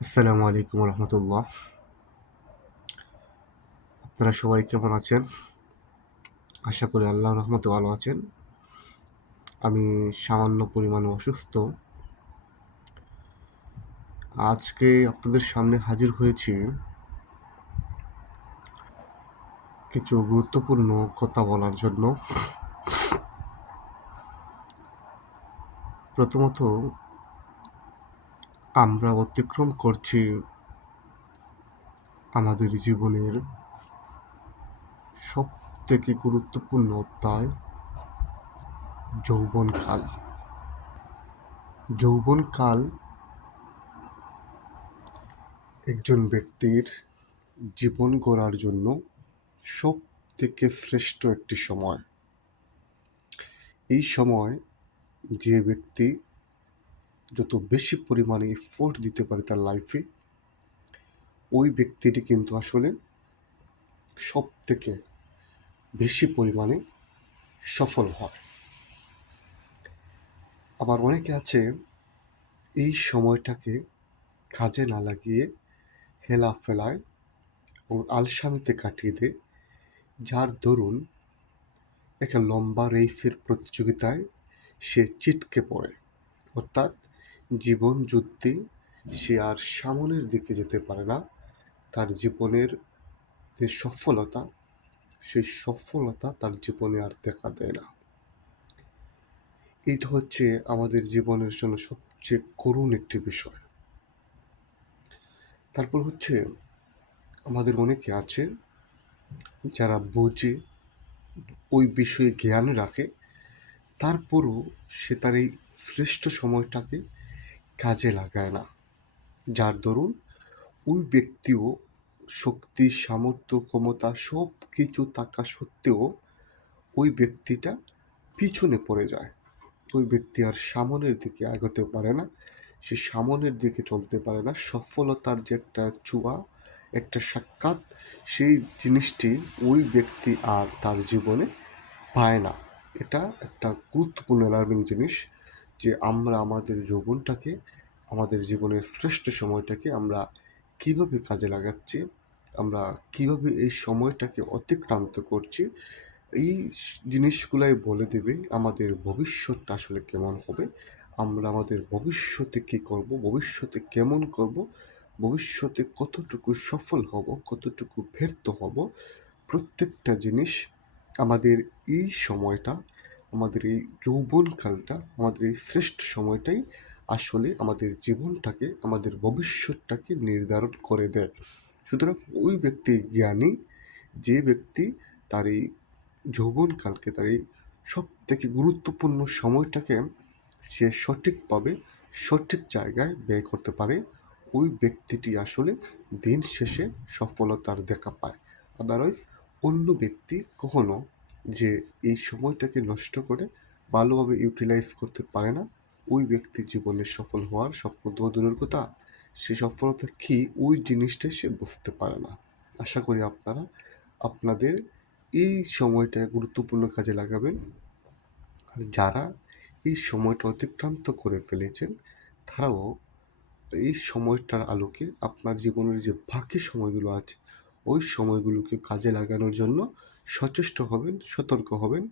আসসালামু আলাইকুম রহমতুল্লাহ। আপনারা সবাই কেমন আছেন? আশা করি আল্লাহর রহমতে ভালো আছেন। আমি সামান্য পরিমাণে অসুস্থ। আজকে আপনাদের সামনে হাজির হয়েছি কিছু গুরুত্বপূর্ণ কথা বলার জন্য। প্রথমত, আমরা অতিক্রম করছি আমাদের জীবনের সব থেকে গুরুত্বপূর্ণ অধ্যায়, যৌবনকাল। যৌবনকাল একজন ব্যক্তির জীবন গড়ার জন্য সব থেকে শ্রেষ্ঠ একটি সময়। এই সময় যে ব্যক্তি যত বেশি পরিমাণে এফোর্ট দিতে পারে তার লাইফে, ওই ব্যক্তিটি কিন্তু আসলে সব থেকে বেশি পরিমাণে সফল হয়। আবার অনেকে আছে এই সময়টাকে কাজে না লাগিয়ে হেলাফেলায় ও আলসামিতে কাটিয়ে দেয়, যার দরুন একটা লম্বা রেসের প্রতিযোগিতায় সে ছিটকে পড়ে। অর্থাৎ জীবন যুদ্ধে সে আর সামনের দিকে যেতে পারে না। তার জীবনের যে সফলতা, সেই সফলতা তার জীবনে আর দেখা দেয় না। এটা হচ্ছে আমাদের জীবনের জন্য সবচেয়ে করুণ একটি বিষয়। তারপর হচ্ছে আমাদের অনেকে আছে যারা বোঝে, ওই বিষয়ে জ্ঞান রাখে, তারপরও সে তার এই শ্রেষ্ঠ সময়টাকে কাজে লাগায় না, যার দরুন ওই ব্যক্তিও শক্তি, সামর্থ্য, ক্ষমতা সব কিছু থাকা সত্ত্বেও ওই ব্যক্তিটা পিছনে পড়ে যায়। ওই ব্যক্তি আর সামনের দিকে এগোতে পারে না, সে সামনের দিকে চলতে পারে না। সফলতার যে একটা চূড়া, একটা সাক্ষাৎ, সেই জিনিসটি ওই ব্যক্তি আর তার জীবনে পায় না। এটা একটা গুরুত্বপূর্ণ অ্যালার্মিং জিনিস যে আমরা আমাদের যৌবনটাকে, আমাদের জীবনের শ্রেষ্ঠ সময়টাকে আমরা কীভাবে কাজে লাগাচ্ছি, আমরা কীভাবে এই সময়টাকে অতিক্রান্ত করছি। এই জিনিসগুলাই বলে দেবে আমাদের ভবিষ্যৎটা আসলে কেমন হবে, আমরা আমাদের ভবিষ্যতে কী করব, ভবিষ্যতে কেমন করব, ভবিষ্যতে কতটুকু সফল হব, কতটুকু ব্যর্থ হব। প্রত্যেকটা জিনিস আমাদের এই সময়টা, আমাদের এই যৌবনকালটা, আমাদের এই শ্রেষ্ঠ সময়টাই আসলে আমাদের জীবনটাকে, আমাদের ভবিষ্যৎটাকে নির্ধারণ করে দেয়। সুতরাং ওই ব্যক্তি জ্ঞানী, যে ব্যক্তি তার এই যৌবনকালকে, তার এই সব থেকে গুরুত্বপূর্ণ সময়টাকে সে সঠিকভাবে সঠিক জায়গায় ব্যয় করতে পারে, ওই ব্যক্তিটি আসলে দিন শেষে সফলতার দেখা পায়। আদারওয়াইজ অন্য ব্যক্তি কখনো যে এই সময়টাকে নষ্ট করে ভালোভাবে ইউটিলাইজ করতে পারে না, ওই ব্যক্তির জীবনে সফল হওয়ার স্বপ্ন তো দূরের কথা, সে সফলতা কী ওই জিনিসটাই সে বুঝতে পারে না। আশা করি আপনারা আপনাদের এই সময়টা গুরুত্বপূর্ণ কাজে লাগাবেন। আর যারা এই সময়টা অতিক্রান্ত করে ফেলেছেন, তারাও এই সময়টার আলোকে আপনার জীবনের যে বাকি সময়গুলো আছে, ওই সময়গুলোকে কাজে লাগানোর জন্য সচেষ্ট হবেন, সতর্ক হবেন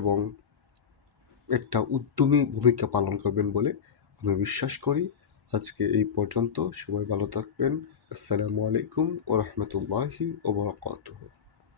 এবং একটা উদ্যমী ভূমিকা পালন করবেন বলে আমি বিশ্বাস করি। আজকে এই পর্যন্ত। সবাই ভালো থাকবেন। আসসালামু আলাইকুম ওয়া রাহমাতুল্লাহি ওয়া বারাকাতুহু।